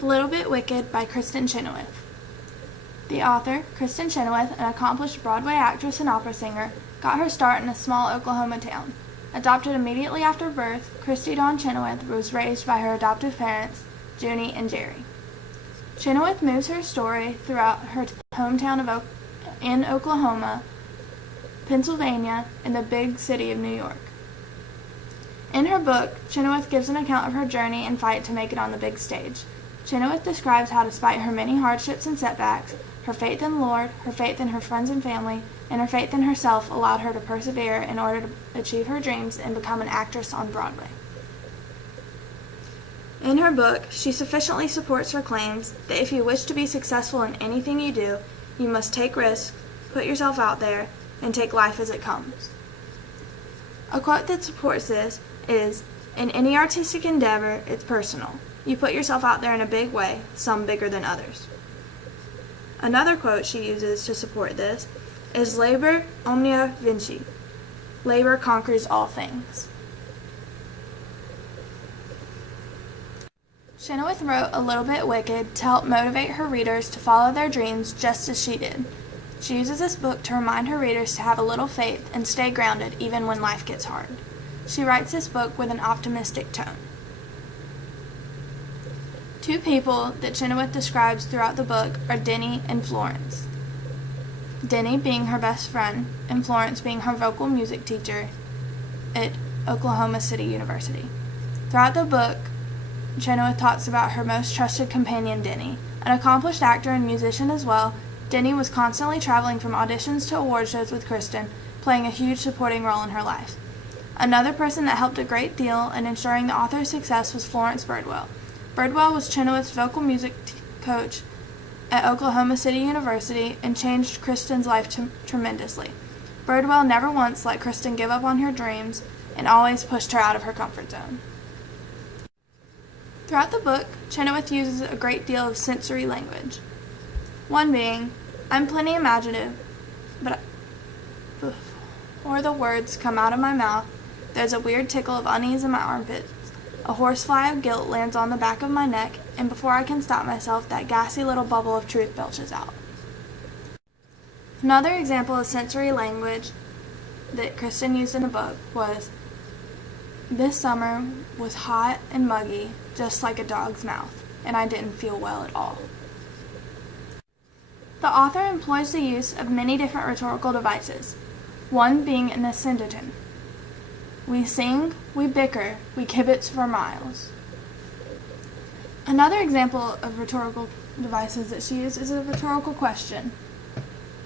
A Little Bit Wicked by Kristen Chenoweth. The author, Kristen Chenoweth, an accomplished Broadway actress and opera singer, got her start in a small Oklahoma town. Adopted immediately after birth, Christy Dawn Chenoweth was raised by her adoptive parents, Junie and Jerry. Chenoweth moves her story throughout her hometown in Oklahoma, Pennsylvania, and the big city of New York. In her book, Chenoweth gives an account of her journey and fight to make it on the big stage. Chenoweth describes how, despite her many hardships and setbacks, her faith in the Lord, her faith in her friends and family, and her faith in herself allowed her to persevere in order to achieve her dreams and become an actress on Broadway. In her book, she sufficiently supports her claims that if you wish to be successful in anything you do, you must take risks, put yourself out there, and take life as it comes. A quote that supports this is, "In any artistic endeavor, it's personal. You put yourself out there in a big way, some bigger than others." Another quote she uses to support this is "Labor omnia vinci." Labor conquers all things. Chenoweth wrote A Little Bit Wicked to help motivate her readers to follow their dreams just as she did. She uses this book to remind her readers to have a little faith and stay grounded even when life gets hard. She writes this book with an optimistic tone. Two people that Chenoweth describes throughout the book are Denny and Florence. Denny being her best friend, and Florence being her vocal music teacher at Oklahoma City University. Throughout the book, Chenoweth talks about her most trusted companion, Denny. An accomplished actor and musician as well, Denny was constantly traveling from auditions to award shows with Kristen, playing a huge supporting role in her life. Another person that helped a great deal in ensuring the author's success was Florence Birdwell. Birdwell was Chenoweth's vocal music coach at Oklahoma City University and changed Kristen's life tremendously. Birdwell never once let Kristen give up on her dreams and always pushed her out of her comfort zone. Throughout the book, Chenoweth uses a great deal of sensory language. One being, "I'm plenty imaginative, but before the words come out of my mouth, there's a weird tickle of unease in my armpits. A horsefly of guilt lands on the back of my neck, and before I can stop myself, that gassy little bubble of truth belches out." Another example of sensory language that Kristen used in the book was, "This summer was hot and muggy, just like a dog's mouth, and I didn't feel well at all." The author employs the use of many different rhetorical devices, one being an ascendanton. We sing, we bicker, we kibitz for miles. Another example of rhetorical devices that she uses is a rhetorical question.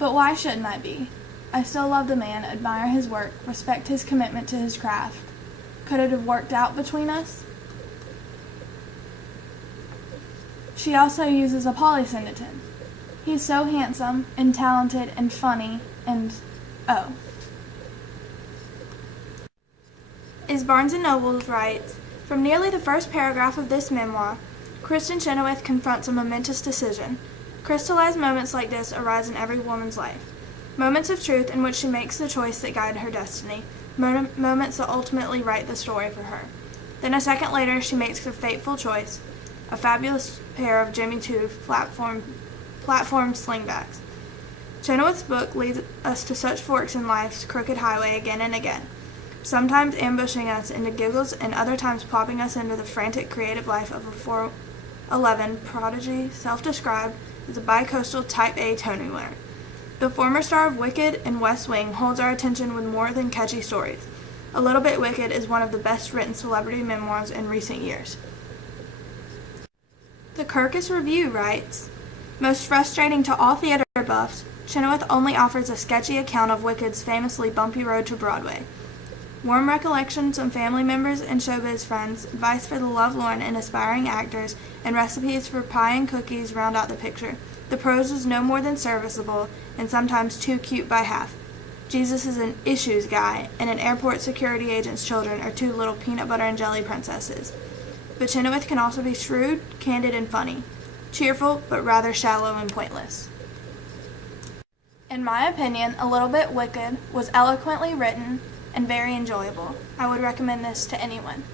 "But why shouldn't I be? I still love the man, admire his work, respect his commitment to his craft. Could it have worked out between us?" She also uses a polysyndeton. "He's so handsome and talented and funny and oh." As Barnes & Noble writes, "From nearly the first paragraph of this memoir, Kristen Chenoweth confronts a momentous decision. Crystallized moments like this arise in every woman's life. Moments of truth in which she makes the choice that guided her destiny, moments that ultimately write the story for her. Then a second later she makes a fateful choice, a fabulous pair of Jimmy Choo platform slingbacks." Chenoweth's book leads us to such forks in life's crooked highway again and again, sometimes ambushing us into giggles and other times plopping us into the frantic creative life of a 4'11" prodigy self-described as a bi-coastal type A Tony winner. The former star of Wicked and West Wing holds our attention with more than catchy stories. A Little Bit Wicked is one of the best written celebrity memoirs in recent years. The Kirkus Review writes, "Most frustrating to all theater buffs, Chenoweth only offers a sketchy account of Wicked's famously bumpy road to Broadway. Warm recollections of family members and showbiz friends, advice for the lovelorn and aspiring actors, and recipes for pie and cookies round out the picture. The prose is no more than serviceable, and sometimes too cute by half. Jesus is an issues guy, and an airport security agent's children are two little peanut butter and jelly princesses. But Chenoweth can also be shrewd, candid, and funny. Cheerful, but rather shallow and pointless." In my opinion, A Little Bit Wicked was eloquently written and very enjoyable. I would recommend this to anyone.